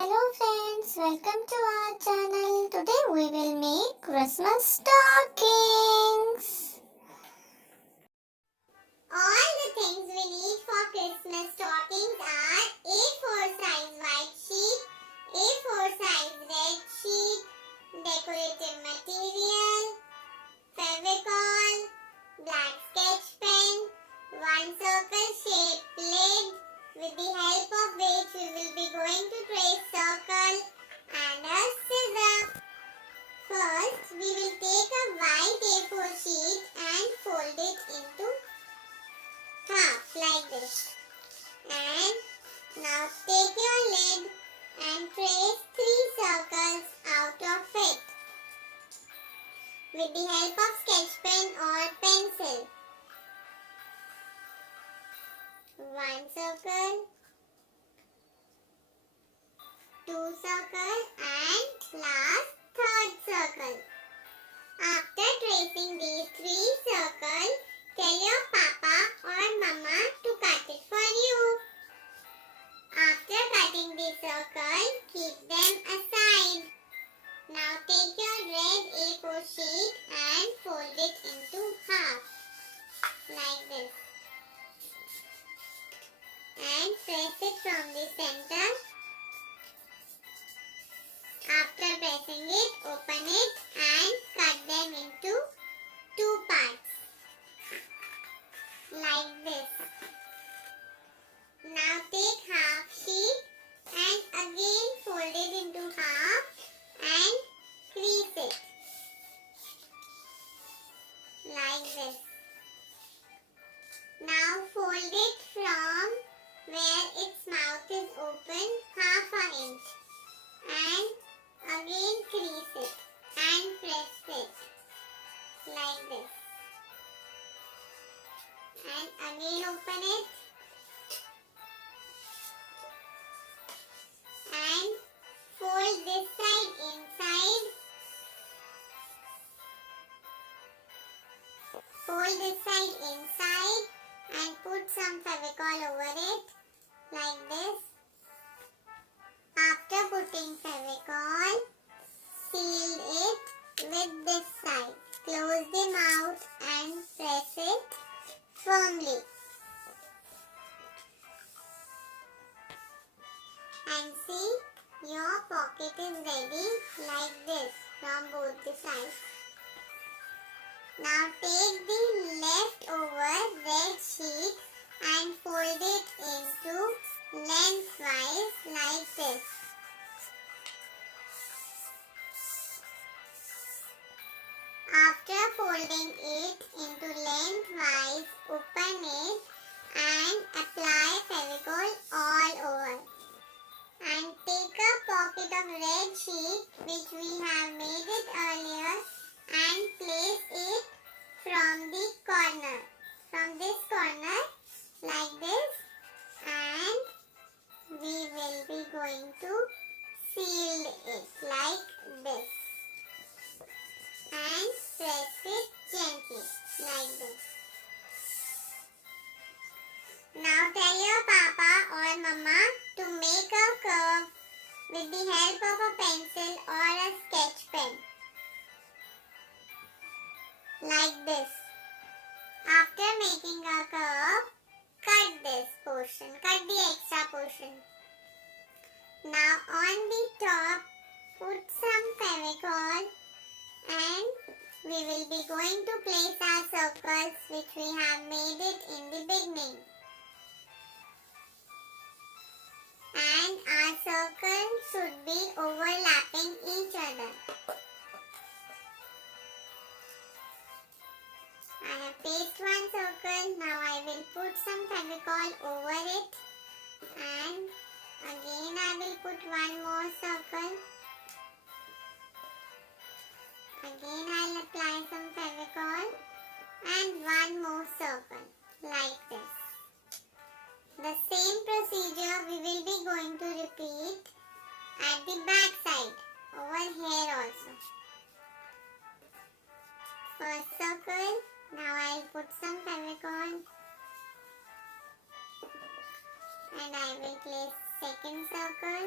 Hello friends, welcome to our channel. Today we will make Christmas stockings. All the things we need for Christmas stockings are A4 size white sheet, A4 size red sheet, decorative material, Fevicol, black sketch pen, one circle shaped lid, with the help of which we will be going to trace circle, and a scissor. First, we will take a white A4 sheet and fold it into half like this. And now take your lid and trace 3 circles out of it with the help of sketch pen or pencil. 1 circle, 2 circle, and last 3rd circle. After tracing these 3 circles, tell your papa or mama to cut it for you. After cutting the circle, keep them aside. Now take your red A4 sheet and fold it into half like this. And press it from the center. After pressing it, open it and cut them into 2 parts like this. Now take half sheet and again fold it into half and crease it like this. Now fold it from where its mouth is open half an inch and again crease it and press it like this. And again open it and fold this side inside. Fold this side inside and put some Fevicol over it like this. After putting Fevicol, seal it with this side. Close the mouth and press it firmly. And see, your pocket is ready like this from both the sides. Now take the leftover red sheet and fold it into lengthwise like this. After folding it into lengthwise, open it and apply Fevicol all over. And take a pocket of red sheet which we have made it earlier and place it from the corner. From this corner like this, and we will be going to seal it like this and press it gently like this. Now tell your papa or mama to make a curve with the help of a pencil or a sketch pen like this. After making a curve, cut this portion, cut the extra portion. Now on the top, put some Fevicol and we will be going to place our circles which we have made it in the beginning. And our circles should be overlapping each other. I have placed one circle. Now I will put some Fevicol over it and again I will put one more circle. Again I will apply some Fevicol and one more circle like this. The same procedure we will be going to repeat at the back side over here also. First circle, now I will put some Fevicol and I will place second circle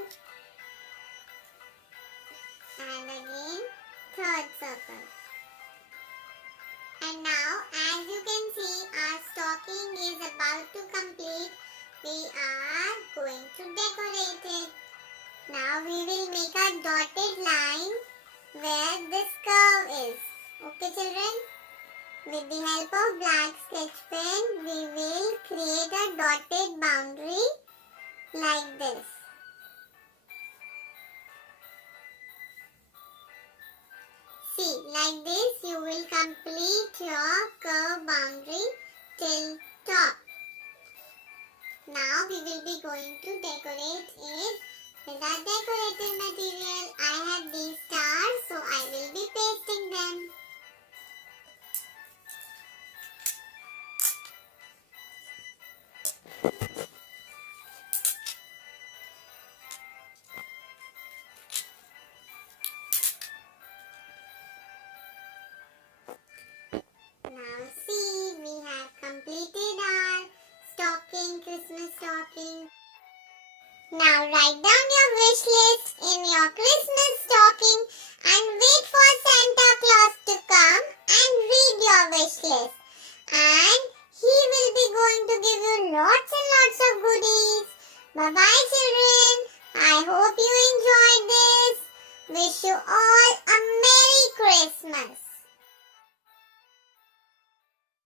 Now we will make a dotted line where this curve is. Okay children? With the help of black sketch pen, we will create a dotted boundary like this. See, like this you will complete your curve boundary till top. Now we will be going to decorate it with our decorative material. I have these stars, so I will be pasting them. Now see, we have completed our Christmas stocking. Now write down your wish list in your Christmas stocking and wait for Santa Claus to come and read your wish list. And he will be going to give you lots and lots of goodies. Bye bye children. I hope you enjoyed this. Wish you all a Merry Christmas.